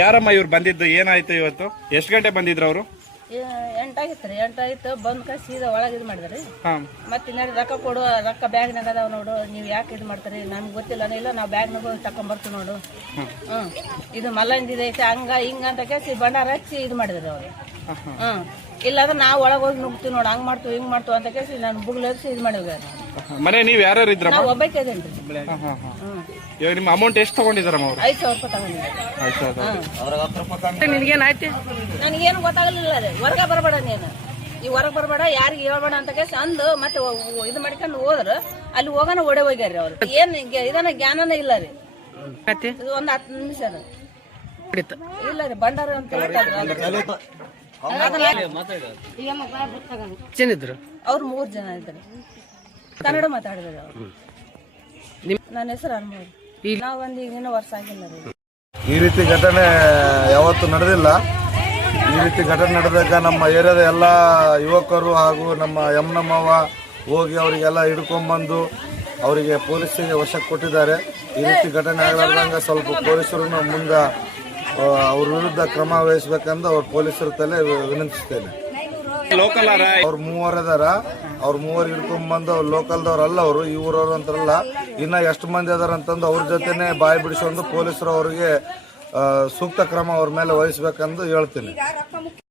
ಯಾರಮ್ಮ ಇವ್ರು ಬಂದಿದ್ದು? ಏನಾಯ್ತು ಇವತ್ತು? ಎಷ್ಟು ಗಂಟೆ ಬಂದಿದ್ರು ಅವರು? 8 ಆಗಿತ್ತು. 8 ಆಗಿತ್ತು. ಬಂದ್ ಸೀದಾ ಒಳಗೆ ಇದು ಮಾಡಿದ್ರಿ. ಮತ್ತೆ ಇನ್ನೇನು ರೊಕ್ಕ ಕೊಡು, ರೊಕ್ಕ ಬ್ಯಾಗ್ನಾಗ ಅದಾವ ನೋಡು, ನೀವು ಯಾಕೆ ಇದು ಮಾಡ್ತೀರಿ, ನಮ್ಗೆ ಗೊತ್ತಿಲ್ಲ. ಇಲ್ಲ ನಾವು ಬ್ಯಾಗ್ನಾಗ ಹೋಗಿ ತಕೊಂಡ್ಬರ್ತೀವಿ ನೋಡು. ಇದು ಮಲ್ಲಂದಿದೆ ಐತೆ ಹಂಗ ಹಿಂಗ ಅಂತ ಕೇಳಿಸಿ ಬಂಡಾರ ಹಚ್ಚಿ ಇದು ಮಾಡಿದ್ರಿ ಅವ್ರು. ಇಲ್ಲಾಂದ್ರೆ ನಾವು ಒಳಗೆ ಹೋಗಿ ನುಗ್ತೀವಿ ನೋಡು, ಹಂಗ್ ಮಾಡ್ತೀವಿ ಹಿಂಗ್ ಮಾಡ್ತೀವಿ ಅಂತ ಕೇಳಿಸಿ ನಾನು ಬುಗ್ಲು ಹಚ್ಚಿ ಇದು ಮಾಡಿದ್ವಿ. ಮನೆ ನೀವು ಯಾರ್ಯಾರು ಇದ್ರ? ನಾವು ಒಬ್ಬಕ್ಕೆ ಇದೇನ್ರಿ. ನಿಮ್ಮ ಅಮೌಂಟ್ ಎಷ್ಟು ತಗೊಂಡಿದಾರಮ್ಮ ಅವ್ರು? 5,000 ತಗೊಂಡಿದ್ದಾರೆ. ನಿನಗೇನಾಯ್ತು? ನನಗೇನು ಗೊತ್ತಾಗಲಿಲ್ಲ ರೀ. ಹೊರಗೆ ಬರಬೇಡ ನೀನು, ಈ ಹೊರಗೆ ಬರಬೇಡ, ಯಾರಿಗೆ ಹೇಳ್ಬೇಡ ಅಂತ ಕೇಳಿಸಿ ಅಂದು ಮತ್ತೆ ಇದು ಮಾಡ್ಕೊಂಡು ಹೋದ್ರ ಅಲ್ಲಿ ಹೋಗೋಣ ಓಡೆ ಹೋಗ್ಯಾರಿ ಅವ್ರು. ಏನ್ ಇದನ್ನ ಜ್ಞಾನನೇ ಇಲ್ಲ ರೀ. ಒಂದು 10 ನಿಮಿಷ ಇಲ್ಲ ರೀ. ಬಂಡಾರ ಅಂತ ಅವ್ರು 3 ಜನ ಇದ್ರು. ಕನ್ನಡ ಮಾತಾಡಿದ್ರು ಅವ್ರು. ನನ್ನ ಹೆಸರು ಅನ್ಮೋಲ್. ನಾವು ಈಗಿನ ವರ್ಷ ಆಗಿಲ್ಲ ರೀ. ಈ ರೀತಿ ಘಟನೆ ಯಾವತ್ತು ನಡೆದಿಲ್ಲ. ಈ ರೀತಿ ಘಟನೆ ನಡೆದಾಗ ನಮ್ಮ ಏರಿಯಾದ ಎಲ್ಲ ಯುವಕರು ಹಾಗೂ ನಮ್ಮ ಯಮ್ನಮ್ಮವ್ವ ಹೋಗಿ ಅವರಿಗೆಲ್ಲ ಹಿಡ್ಕೊಂಡ್ಬಂದು ಅವರಿಗೆ ಪೊಲೀಸರಿಗೆ ವಶಕ್ಕೆ ಕೊಟ್ಟಿದ್ದಾರೆ. ಈ ರೀತಿ ಘಟನೆ ಆಗಲಾರ್ದಂಗೆ ಸ್ವಲ್ಪ ಪೊಲೀಸರು ಮುಂದೆ ಅವ್ರ ವಿರುದ್ಧ ಕ್ರಮ ವಹಿಸ್ಬೇಕಂದು ಅವ್ರ ಪೊಲೀಸರ ತಲೆ ವಿನಂತಿಸ್ತೇನೆ. ಅವ್ರು 3 ಅದಾರ. ಅವ್ರ 3 ಹಿಡ್ಕೊಂಡ್ಬಂದು ಅವ್ರು ಲೋಕಲ್ದವ್ರಲ್ಲ, ಅವರು ಈ ಊರವ್ರು ಅಂತಾರಲ್ಲ. ಇನ್ನ ಎಷ್ಟು ಮಂದಿ ಅದಾರ ಅಂತಂದು ಅವ್ರ ಜೊತೆನೆ ಬಾಯಿ ಬಿಡಿಸ್ಕೊಂಡು ಪೊಲೀಸರು ಅವರಿಗೆ ಸೂಕ್ತ ಕ್ರಮ ಅವ್ರ ಮೇಲೆ ವಹಿಸ್ಬೇಕಂದು ಹೇಳ್ತೀನಿ.